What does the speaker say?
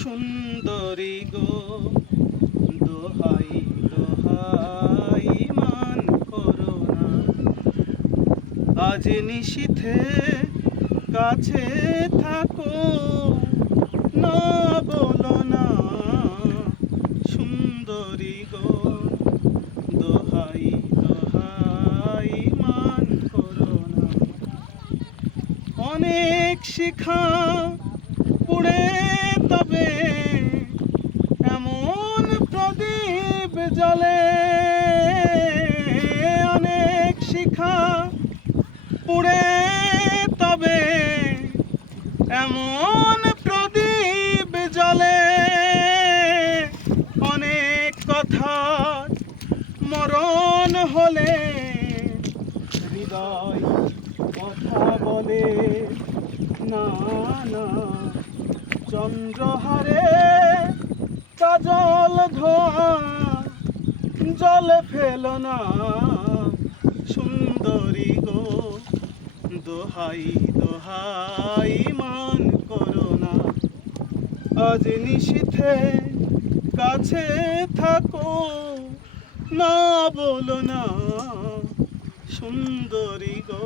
সুন্দরী গো, দোহাই দোহাই মান করো না। আজ নিশীথে কাছে থাকো, না বলো না সুন্দরী গো, দোহাই দোহাই মান করো না। অনেক শিখা পুড়ে তবে এমন প্রদীপ জ্বলে, অনেক শিখা পুড়ে তবে এমন প্রদীপ জ্বলে, অনেক কথার মরণ হলে হৃদয় কথা বলে না না। চন্দ্রহারে কাজল ধোয়া জল ফেলো না সুন্দরী গো, দোহাই দোহাই মান করো না। আজ নিশীথে কাছে থাকো, না বলো না সুন্দরী গো।